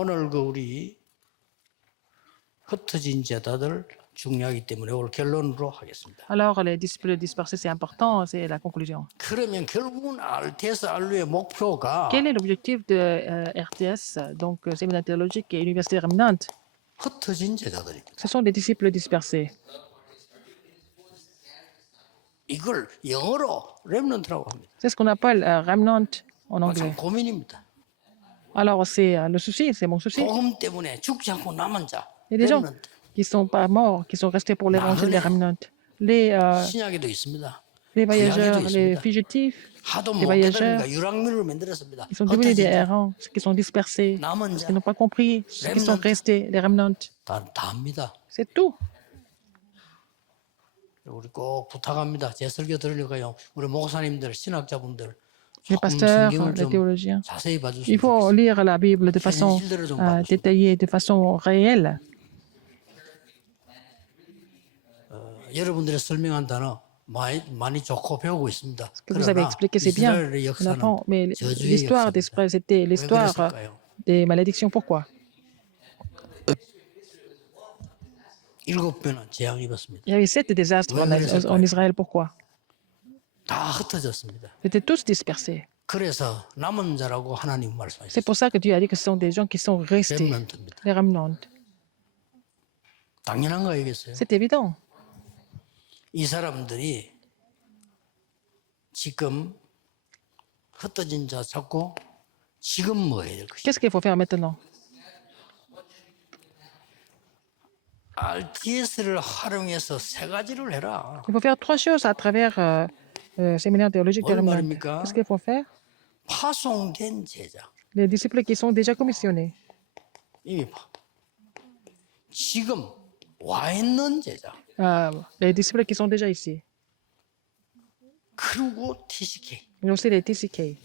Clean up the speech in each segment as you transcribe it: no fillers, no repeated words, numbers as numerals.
오늘 우리 흩어진 제자들 중요하기 때문에 오늘 결론으로 하겠습니다. Alors, les disciples dispersés, c'est important, c'est la conclusion. 그러면 결국은 RTS 알루의 목표가 Quel est l'objectif de RTS, donc séminaire théologique et université rémanente? 흩어진 제자들입니다. Ce sont des disciples dispersés. 이걸 영어로 렘넌트라고 합니다. C'est ce qu'on appelle remnant en anglais. 참 고민입니다. Alors, c'est le souci, c'est mon souci. 복음 때문에 죽지 않고 남은 자, Il y a des gens 렘넌트. qui ne sont pas morts, qui sont restés pour l'évangile des remnants. 신약에도 있습니다. Les voyageurs, 구약에도 les 있습니다. fugitifs, 하도 les 못 voyageurs, 깨달으니까 유랑민을 만들었습니다. ils sont devenus des 흩어진 자, errants, ceux qui sont dispersés, 남은 ceux 자, qui n'ont pas compris, ceux qui sont remnant. restés, les remnants. 다 합니다. C'est tout. 우리 꼭 부탁합니다. 제 설교 들으려고요. 우리 목사님들, 신학자분들 Les 조금 pasteurs, 성경을 les 좀 théologiens. 자세히 Il 봐주시면 faut 좋겠습니다. lire la Bible de façon détaillée, de façon réelle. 여러분들의 설명한 단어 많이 좋고 배우고 있습니다. Que vous avez expliqué, c'est bien. 이스라엘의 On 역사는 apprend. Mais 저주의 l'histoire 역사입니다. d'Israël, c'était 왜 l'histoire 그랬을까요? des malédictions. Pourquoi? 7번은 재앙 입었습니다. Il y avait 7 désastres en Israël. Pourquoi? 다 흩어졌습니다. Ils étaient tous dispersés. 그래서 남은 자라고 하나님 C'est 말씀하셨습니다. pour ça que Dieu a dit que ce sont des gens qui sont restés, 렘넌트입니다. les remnants. 당연한 거 아니겠어요? C'est évident. 이 사람들이 지금 흩어진 자 찾고 지금 뭐 해야 될 것이냐. Qu'est-ce qu'il faut faire maintenant? RTS를 활용해서 세 가지를 해라. Il faut faire 3 choses à travers le séminaire théologique des 뭘 remnants. 말입니까? Qu'est-ce qu'il faut faire? 파송된 제자. Les disciples qui sont déjà commissionnés. 이미 지금 와 있는 제자. Les disciples qui sont déjà ici. 그리고 TCK. Mais aussi les TCK.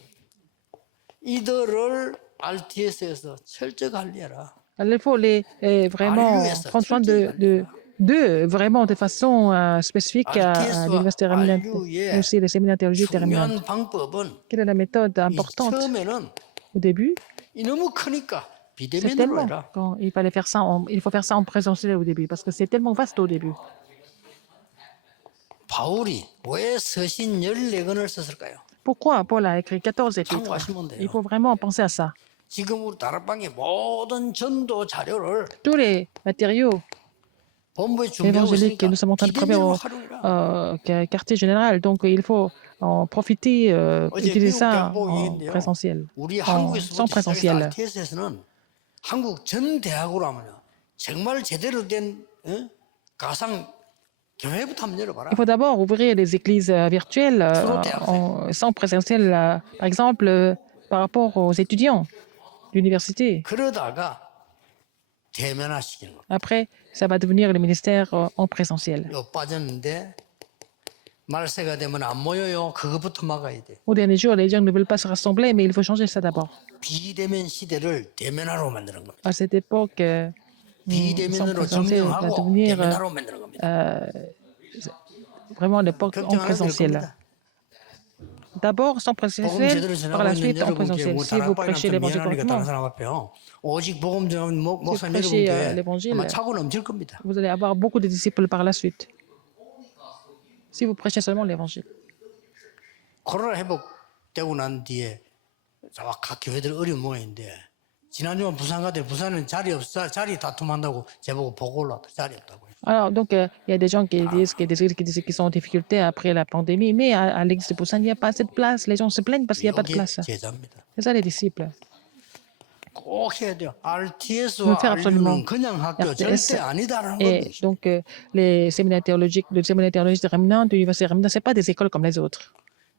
이들을 RTS에서 철저히 관리해라. Alors, il faut les vraiment prendre soin d'eux, vraiment de façon spécifique à l'université remnante. Et aussi les séminaires théologiques des remnants. 중요한 방법은 Quelle est la méthode 이 importante? 처음에는 Au début, 이 너무 크니까 c'est 비대면으로 tellement 해라. quand il fallait faire ça, il faut faire ça en présentiel au début parce que c'est tellement vaste au début. 바울이 왜 서신 14권을 썼을까요? Pourquoi Paul a écrit 14 épîtres? 참고하시면 Il 돼요. faut vraiment penser à ça. 지금 우리 다락방의 모든 전도 자료를 Tous les matériaux 본부에 준비하고 évangéliques que 있으니까 nous sommes en train de préparer 비대면으로 au 활용해라. quartier général, donc il faut en profiter, utiliser ça en présentiel, 우리 sans 한국에서 présentiel. RTS에서는 한국 전 대학으로 하면요 정말 제대로 된 가상 교회부터 한번 열어봐라. Il faut d'abord ouvrir les églises virtuelles sans présentiel, par exemple, par rapport aux étudiants d'université. 그러다가 대면화시키는 거. Après, ça va devenir le ministère en présentiel. 요 빠졌는데 말세가 되면 안 모여요. 그것부터 막아야 돼. Au dernier jour, les gens ne veulent pas se rassembler, mais il faut changer ça d'abord. 비대면 시대를 대면화로 만드는 겁니다. À cette époque, sans 비대면으로 présentiel va 점령하고 devenir 대면화로 만드는 겁니다. vraiment l'époque en 걱정 안 해도 될 présentiel. 겁니다. D'abord sans présentiel, par la suite en présentiel. Si vous prêchez l'évangile 미안하니까 correctement, 다른 사람 앞에요. 오직 복음 전하는 목사 prêchez 여러분께 l'évangile, 아마 차고 넘칠 겁니다. vous allez avoir beaucoup de disciples par la suite. Si vous prêchez seulement l'évangile. 코로나 회복되고 난 뒤에 각 교회들 어려운 모양인데 지난주에 부산 가더니 부산은 자리 없어 자리 다툼한다고 제보고 보고 올라왔다 자리 없다고. Alors, donc, il y a des gens qui disent, qu'ils sont en difficulté après la pandémie, mais à l'église de Busan, il n'y a pas assez de place. Les gens se plaignent parce qu'il n'y a pas de 이게 place. 제자입니다. C'est ça les disciples. 꼭 해야 돼요. faut faire RTS와 absolument. RU는 그냥 학교 RTS 절대 아니다라는 Et 겁니다. donc, les séminaires théologiques, le séminaire théologique de Remnant, de l'université Remnant, ce pas des écoles comme les autres.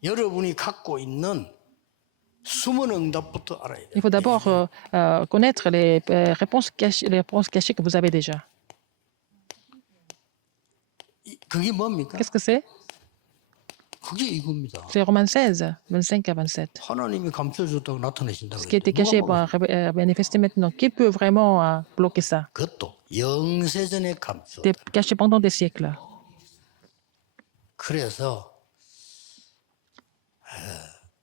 여러분이 갖고 있는 숨은 응답부터 알아야 돼요. Il faut d'abord connaître les réponses cachées que vous avez déjà. 그게 뭡니까? Qu'est-ce que c'est? 그게 이겁니다. C'est Romains 16, 25 à 27. 하나님이 감춰줬다고 나타내신다고 Ce qui était 그랬죠. caché 누가 va manifester maintenant. Qui peut vraiment bloquer ça? 그것도 영세전에 감춰. C'était caché pendant des siècles. 그래서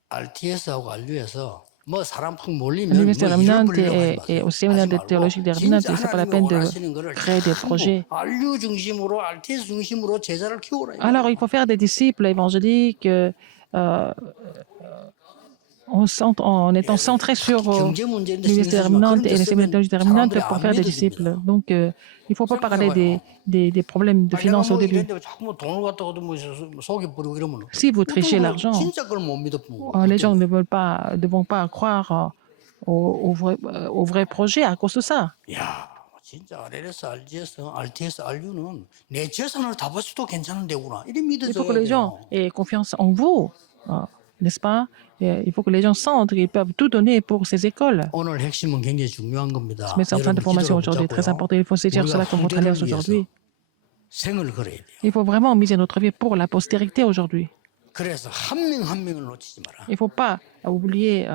RTS하고 RU에서 뭐 사람 푹 몰리면 l'université 뭐 일을 Remnant 벌리려고 하지 et 마세요. au séminaire 하지 de théologie de 말고 Remnant, 진짜 c'est pas la 하나님이 peine de 원하시는 거를 créer des projets. 전부 알류 중심으로 RTS 중심으로 제자를 키우라 이 Alors, 말이에요. il faut faire des disciples évangéliques en étant centré sur 경제 문제인데 신경 l'université 쓰지 마. Remnant 그런 데 et les séminaires de 쓰면 théologie de Remnant 사람들이 pour 안 faire des disciples. 믿어집니다. Donc, il ne faut pas parler 생각해봐요. des problèmes de 내가 finances au 뭐 début. 이랬는데 자꾸 뭐 돈을 갖다가 뭐 속여 뿌리고 이러면 Si vous trichez l'argent, 진짜 그걸 못 믿어. les gens ne vont pas croire au vrai projet à cause de ça. 야, 진짜 RLS, RGS, RTS, RU는 내 재산을 다 바쳐도 괜찮은 데구나. 이래 Il faut que 믿어져야 les gens 돼요. aient confiance en vous, n'est-ce pas? Et il faut que les gens sentent qu'ils peuvent tout donner pour ces écoles. 오늘 핵심은 굉장히 중요한 겁니다. Mais c'est en fin de formation aujourd'hui très important. Il faut saisir cela comme votre alliance aujourd'hui. 생을 걸어야 돼요. Il faut vraiment miser notre vie pour la postérité aujourd'hui. 그래서 한 명 한 명을 놓치지 마라. Il ne faut pas oublier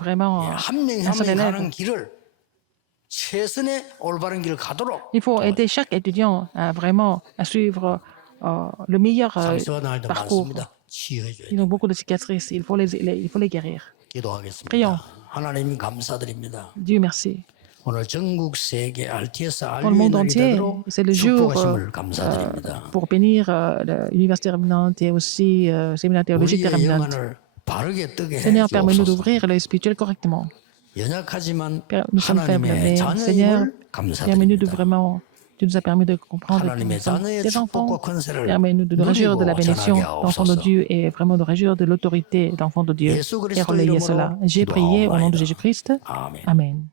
vraiment 한 명 un 한 seul 명 élève. 가는 길을 최선의 올바른 길을 가도록 Il faut aider chaque étudiant à suivre le meilleur 상처가 날 때 parcours. 많습니다. 치유해 줘야 Ils 돼요. ont beaucoup de cicatrices. Il faut les guérir. 기도하겠습니다. Prions. 하나님 감사드립니다. Dieu merci. 오늘 전국 세계 RTS Dans le monde RU의 날이 entier, 되도록 c'est le jour 축복하심을 감사드립니다. pour bénir l'université Remnant et aussi le séminaire théologique de 우리의 Remnant. 영안을 바르게 뜨게 해 Seigneur, permets-nous 주옵소서. d'ouvrir l'œil spirituel correctement. 연약하지만 Père, nous sommes faibles, 하나님의 mais Seigneur, 자녀임을 permets-nous de 감사드립니다. vraiment, tu nous as permis de comprendre que nous 하나님의 sommes 자녀의 tes enfants. 축복과 권세를 Permets-nous de nous réjouir de la 누리고 bénédiction 전하게 d'enfants de 하옵소서. Dieu et vraiment de réjouir de l'autorité d'enfants de Dieu 예수 et 그리스도 relayer 이름으로 cela. J'ai prié au nom de 기도하옵나이다. Jésus-Christ. 아멘. Amen.